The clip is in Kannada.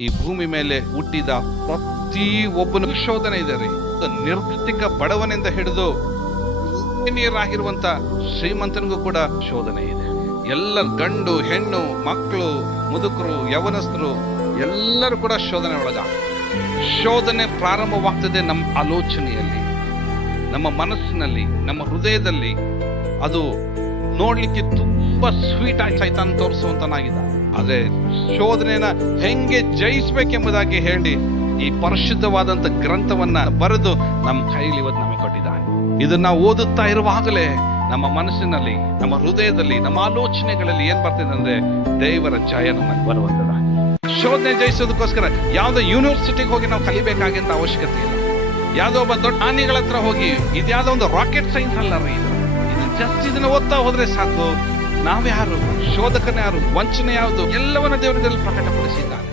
ಈ ಭೂಮಿ ಮೇಲೆ ಹುಟ್ಟಿದ ಪ್ರತಿ ಒಬ್ಬನ ಶೋಧನೆ ಇದೆ ರೀ. ನಿರ್ಗತಿಕ ಬಡವನಿಂದ ಹಿಡಿದು ಇಂಜಿನಿಯರ್ ಶ್ರೀಮಂತನಿಗೂ ಕೂಡ ಶೋಧನೆ ಇದೆ. ಎಲ್ಲ ಗಂಡು ಹೆಣ್ಣು ಮಕ್ಕಳು ಮುದುಕರು ಯವನಸ್ಥರು ಎಲ್ಲರೂ ಕೂಡ ಶೋಧನೆ ಒಳಗ. ಶೋಧನೆ ಪ್ರಾರಂಭವಾಗ್ತದೆ ನಮ್ಮ ಆಲೋಚನೆಯಲ್ಲಿ, ನಮ್ಮ ಮನಸ್ಸಿನಲ್ಲಿ, ನಮ್ಮ ಹೃದಯದಲ್ಲಿ. ಅದು ನೋಡ್ಲಿಕ್ಕೆ ತುಂಬಾ ಸ್ವೀಟ್ ಆಗಿ ಸೈತಾನ್ ತೋರಿಸುವಂತನಾಗಿದ್ದ. ಆದ್ರೆ ಶೋಧನೆಯನ್ನ ಹೆಂಗೆ ಜಯಿಸ್ಬೇಕೆಂಬುದಾಗಿ ಹೇಳಿ ಈ ಪರಿಶುದ್ಧವಾದಂತ ಗ್ರಂಥವನ್ನ ಬರೆದು ನಮ್ಮ ಕೈಲಿ ಇವತ್ತು ನಮಗೆ ಕೊಟ್ಟಿದ್ದಾನೆ. ಇದನ್ನ ಓದುತ್ತಾ ಇರುವಾಗಲೇ ನಮ್ಮ ಮನಸ್ಸಿನಲ್ಲಿ, ನಮ್ಮ ಹೃದಯದಲ್ಲಿ, ನಮ್ಮ ಆಲೋಚನೆಗಳಲ್ಲಿ ಏನ್ ಬರ್ತದೆ ಅಂದ್ರೆ ದೇವರ ಜಯ ನಮಗೆ ಬರುವಂತದ. ಶೋಧನೆ ಜಯಿಸೋದಕ್ಕೋಸ್ಕರ ಯಾವ್ದೋ ಯೂನಿವರ್ಸಿಟಿಗೆ ಹೋಗಿ ನಾವು ಕಲಿಬೇಕಾಗಿಂತ ಅವಶ್ಯಕತೆ ಇಲ್ಲ. ಯಾವ್ದೋ ಒಬ್ಬ ದೊಡ್ಡ ಆನೆಗಳ ಹತ್ರ ಹೋಗಿ ಇದ್ಯಾವುದೋ ಒಂದು ರಾಕೆಟ್ ಸೈನ್ಸ್ ಅಲ್ಲ ರೀ. ಇದು ಜಸ್ಟ್ ಇದನ್ನ ಓದ್ತಾ ಹೋದ್ರೆ ಸಾಕು. ನಾವ್ಯಾರು, ಶೋಧಕನ ಯಾರು, ವಂಚನೆ ಯಾವುದು, ಎಲ್ಲವನ್ನ ದೇವರದಲ್ಲಿ ಪ್ರಕಟಪಡಿಸಿದ್ದಾನೆ.